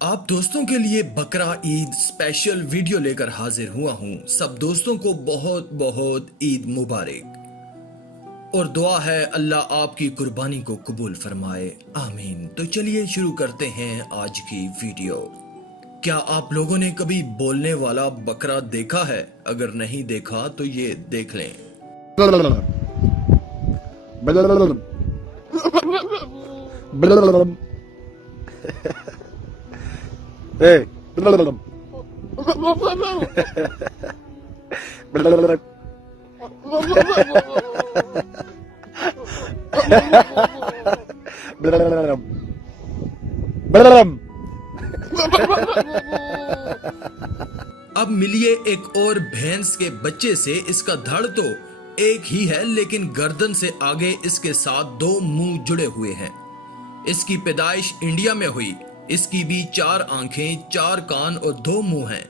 आप दोस्तों के लिए बकरा ईद स्पेशल वीडियो लेकर हाजिर हुआ हूं। सब दोस्तों को बहुत बहुत ईद मुबारक और दुआ है अल्लाह आपकी कुर्बानी को कबूल फरमाए, आमीन। तो चलिए शुरू करते हैं आज की वीडियो। क्या आप लोगों ने कभी बोलने वाला बकरा देखा है? अगर नहीं देखा तो ये देख लें। Hey. अब मिलिए एक और भैंस के बच्चे से। इसका धड़ तो एक ही है, लेकिन गर्दन से आगे इसके साथ दो मुंह जुड़े हुए हैं। इसकी पैदाइश इंडिया में हुई। इसकी भी 4 आंखें, 4 कान और 2 मुंह हैं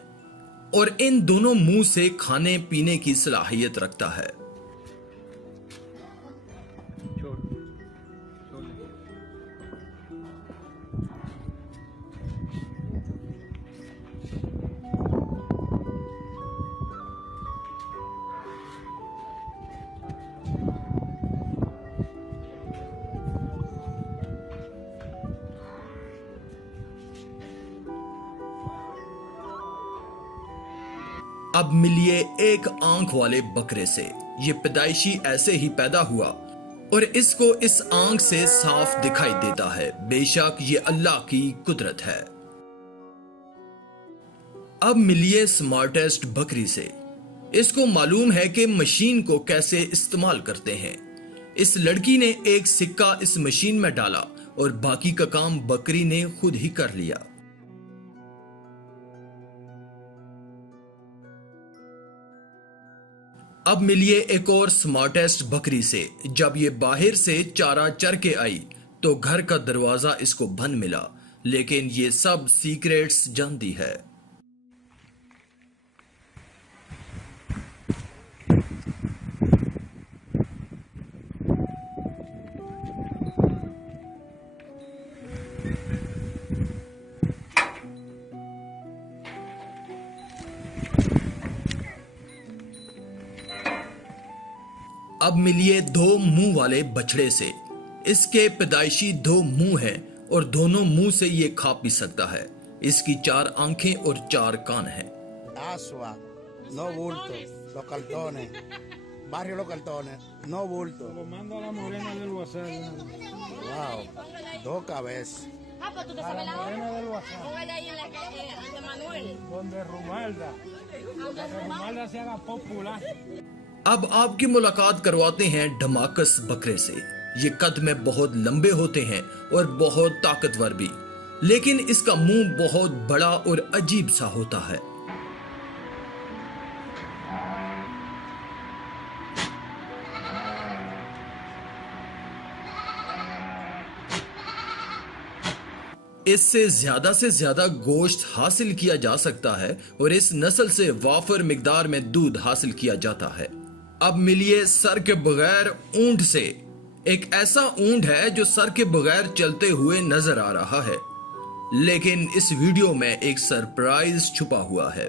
और इन दोनों मुंह से खाने पीने की सलाहियत रखता है। अब मिलिए एक आंख वाले बकरे से। ये पैदाइशी ऐसे ही पैदा हुआ और इसको इस आंख से साफ दिखाई देता है। बेशक ये अल्लाह की कुदरत है। अब मिलिए स्मार्टेस्ट बकरी से। इसको मालूम है कि मशीन को कैसे इस्तेमाल करते हैं। इस लड़की ने एक सिक्का इस मशीन में डाला और बाकी का काम बकरी ने खुद ही कर लिया। अब मिलिए एक और स्मार्टेस्ट बकरी से। जब ये बाहर से चारा चर के आई तो घर का दरवाजा इसको बंद मिला, लेकिन ये सब सीक्रेट्स जानती है। अब मिलिए 2 मुंह वाले बछड़े से। इसके पैदाइशी 2 मुंह हैं और दोनों मुंह से ये खा पी सकता है। इसकी 4 आंखें और 4 कान हैं। Asua, no bulto, los cartones, barrio Los Cartones, no bulto. Lo mando a la morena del WhatsApp. Wow, 2 cabezas. Ah, pues tú te A sabes la la morena hora. del WhatsApp. Póngale ahí en la calle ante Manuel. Donde Rumalda. Para que Rumalda se haga popular. अब आपकी मुलाकात करवाते हैं ढमाकस बकरे से। ये कद में बहुत लंबे होते हैं और बहुत ताकतवर भी, लेकिन इसका मुंह बहुत बड़ा और अजीब सा होता है। इससे ज्यादा गोश्त हासिल किया जा सकता है और इस नस्ल से वाफर मिकदार में दूध हासिल किया जाता है। अब मिलिए सर के बगैर ऊंट से। एक ऐसा ऊंट है जो सर के बगैर चलते हुए नजर आ रहा है, लेकिन इस वीडियो में एक सरप्राइज छुपा हुआ है।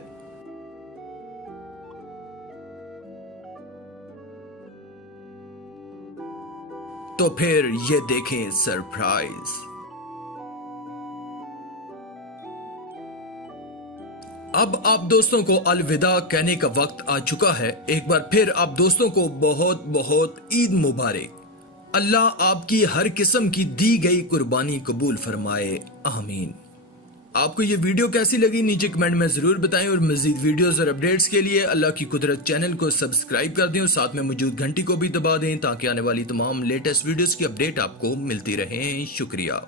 तो फिर ये देखें सरप्राइज। अब आप दोस्तों को अलविदा कहने का वक्त आ चुका है। एक बार फिर आप दोस्तों को बहुत बहुत ईद मुबारक। अल्लाह आपकी हर किस्म की दी गई कुर्बानी कबूल फरमाए, आमीन। आपको ये वीडियो कैसी लगी नीचे कमेंट में जरूर बताएं और मजीद वीडियोस और अपडेट्स के लिए अल्लाह की कुदरत चैनल को सब्सक्राइब कर दें और साथ में मौजूद घंटी को भी दबा दें ताकि आने वाली तमाम लेटेस्ट वीडियोस की अपडेट आपको मिलती रहे। शुक्रिया।